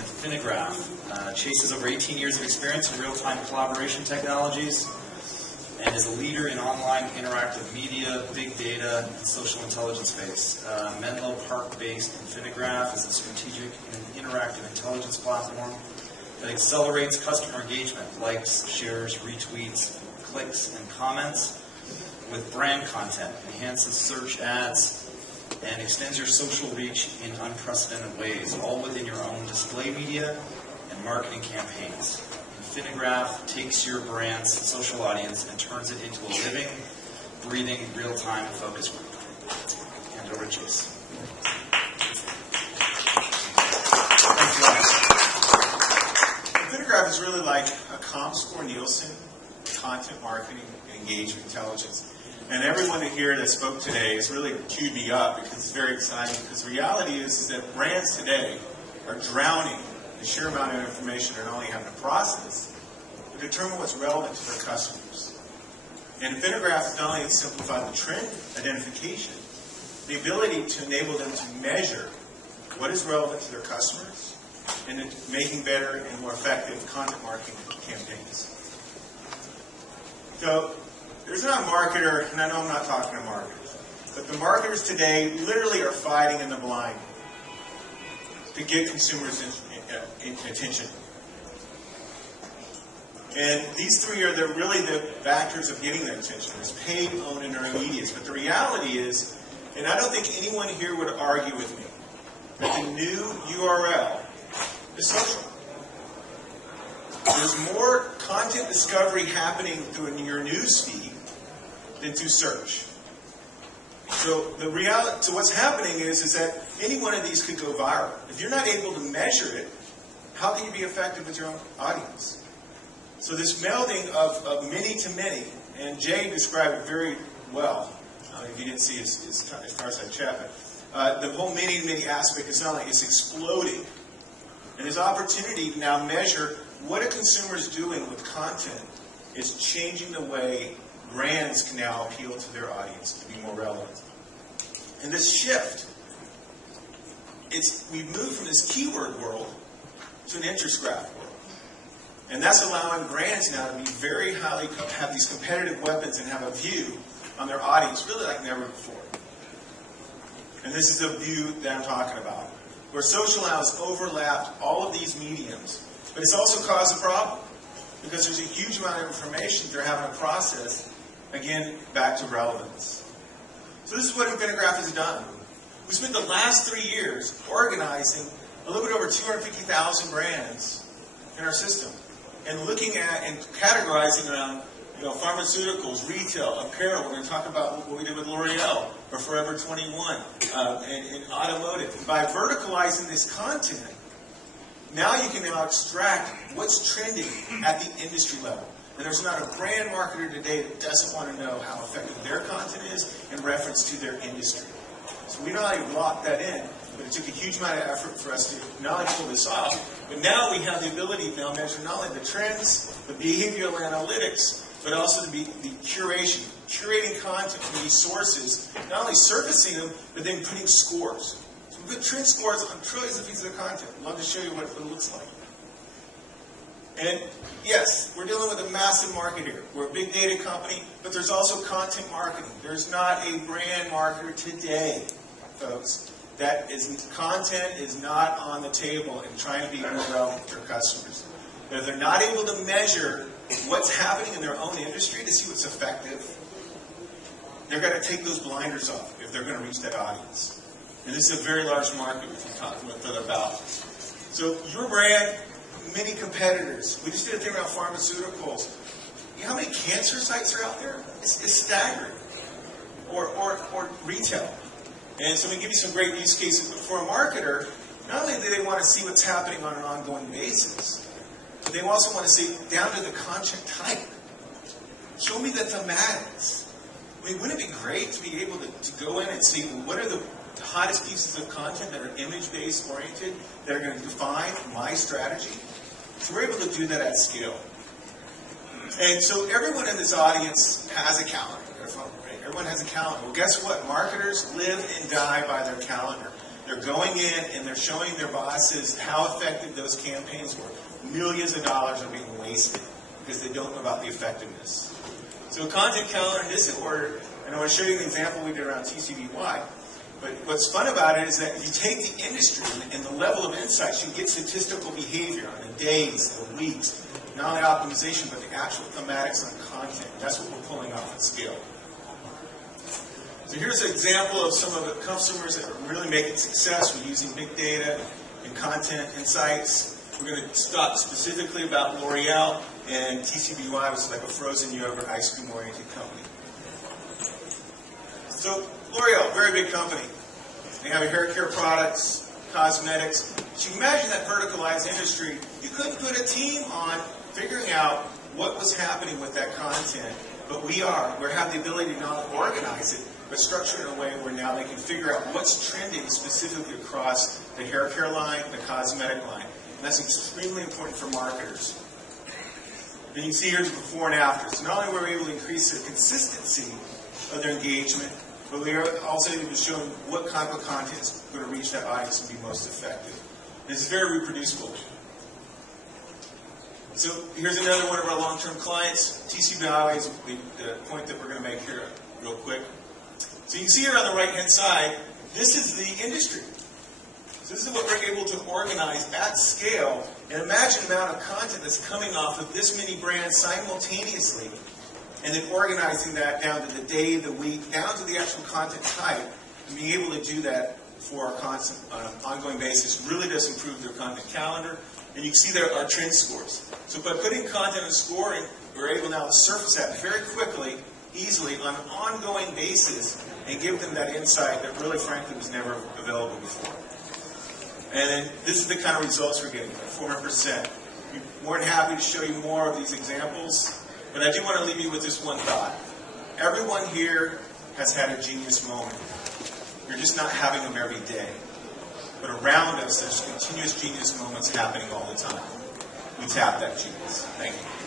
InfiniGraph. Chase has over 18 years of experience in real-time collaboration technologies and is a leader in online interactive media, big data, and social intelligence space. Menlo Park-based InfiniGraph is a strategic and interactive intelligence platform that accelerates customer engagement, likes, shares, retweets, clicks, and comments with brand content, enhances search ads, and extends your social reach in unprecedented ways, all within your own display media and marketing campaigns. InfiniGraph takes your brand's social audience and turns it into a living, breathing, real-time focus group. Hand over to Chase. InfiniGraph is really like a ComScore Nielsen, content marketing, and engagement intelligence. And everyone here that spoke today has really queued me up because it's very exciting. Because the reality is that brands today are drowning in the sheer amount of information they're not only having to process, but determine what's relevant to their customers. And InfiniGraph has not only simplified the trend identification, the ability to enable them to measure what is relevant to their customers and making better and more effective content marketing campaigns. So, there's not a marketer, and I know I'm not talking to marketers, but the marketers today literally are fighting in the blind to get consumers' attention. And these three are really the factors of getting their attention. There's paid, owned, and earned media. But the reality is, and I don't think anyone here would argue with me, that the new URL is social. There's more content discovery happening through your news feed than through search. So so what's happening is that any one of these could go viral. If you're not able to measure it, how can you be effective with your own audience? So this melding of many to many, and Jay described it very well. If you didn't see his fireside chat, but the whole many to many aspect is not like it's exploding. And this opportunity to now measure what a consumer is doing with content is changing the way brands can now appeal to their audience to be more relevant. And this shift, we've moved from this keyword world to an interest graph world. And that's allowing brands now to be very highly, have these competitive weapons and have a view on their audience really like never before. And this is the view that I'm talking about, where social now has overlapped all of these mediums. But it's also caused a problem, because there's a huge amount of information they're having to process, again, back to relevance. So this is what InfiniGraph has done. We spent the last 3 years organizing a little bit over 250,000 brands in our system, and looking at and categorizing around pharmaceuticals, retail, apparel. We're going to talk about what we did with L'Oreal or Forever 21 and automotive. And by verticalizing this content, now you can extract what's trending at the industry level. And there's not a brand marketer today that doesn't want to know how effective their content is in reference to their industry. So we not only locked that in, but it took a huge amount of effort for us to not only pull this off, but now we have the ability to now measure not only the trends, the behavioral analytics, but also the curation, curating content from these sources, not only surfacing them, but then putting scores. So we put trend scores on trillions of pieces of content. I'd love to show you what it looks like. And yes, we're dealing with a massive market here. We're a big data company, but there's also content marketing. There's not a brand marketer today, folks, content is not on the table and trying to be more relevant to their customers. If they're not able to measure what's happening in their own industry to see what's effective, they're going to take those blinders off if they're going to reach that audience. And this is a very large market if you talk further about. So your brand, many competitors. We just did a thing around pharmaceuticals. You know how many cancer sites are out there? It's staggering. Or retail. And so we give you some great use cases. But for a marketer, not only do they want to see what's happening on an ongoing basis, but they also want to see down to the content type. Show me the thematics. I mean, wouldn't it be great to be able to go in and see what are the hottest pieces of content that are image-based oriented that are going to define my strategy? So we're able to do that at scale. And so everyone in this audience has a calendar. Everyone has a calendar. Well, guess what? Marketers live and die by their calendar. They're going in and they're showing their bosses how effective those campaigns were. Millions of dollars are being wasted because they don't know about the effectiveness. So a content calendar in this order, and I want to show you an example we did around TCBY. But what's fun about it is that you take the industry and the level of insights, you get statistical behavior on the days, the weeks, not only optimization, but the actual thematics on content. That's what we're pulling off at scale. So here's an example of some of the customers that are really making success with using big data and content insights. We're going to talk specifically about L'Oreal and TCBY, which is like a frozen yogurt ice cream oriented company. So L'Oreal, very big company. They have hair care products, cosmetics. So you can imagine that verticalized industry. You couldn't put a team on figuring out what was happening with that content, but we have the ability to not only organize it, but structure it in a way where now they can figure out what's trending specifically across the hair care line, the cosmetic line. And that's extremely important for marketers. And you can see here the before and after. So not only were we able to increase the consistency of their engagement, but we are also able to show them what type of content is going to reach that audience and be most effective. This is very reproducible. So here's another one of our long-term clients. TCBY is the point that we're going to make here real quick. So you can see here on the right-hand side, this is the industry. So this is what we're able to organize at scale. And imagine the amount of content that's coming off of this many brands simultaneously, and then organizing that down to the day, the week, down to the actual content type, and being able to do that for our constant, on an ongoing basis really does improve their content calendar. And you can see there our trend scores. So by putting content and scoring, we're able now to surface that very quickly, easily, on an ongoing basis, and give them that insight that really, frankly, was never available before. And then this is the kind of results we're getting, 400%. We're more than happy to show you more of these examples. But I do want to leave you with this one thought. Everyone here has had a genius moment. You're just not having them every day. But around us, there's continuous genius moments happening all the time. We tap that genius. Thank you.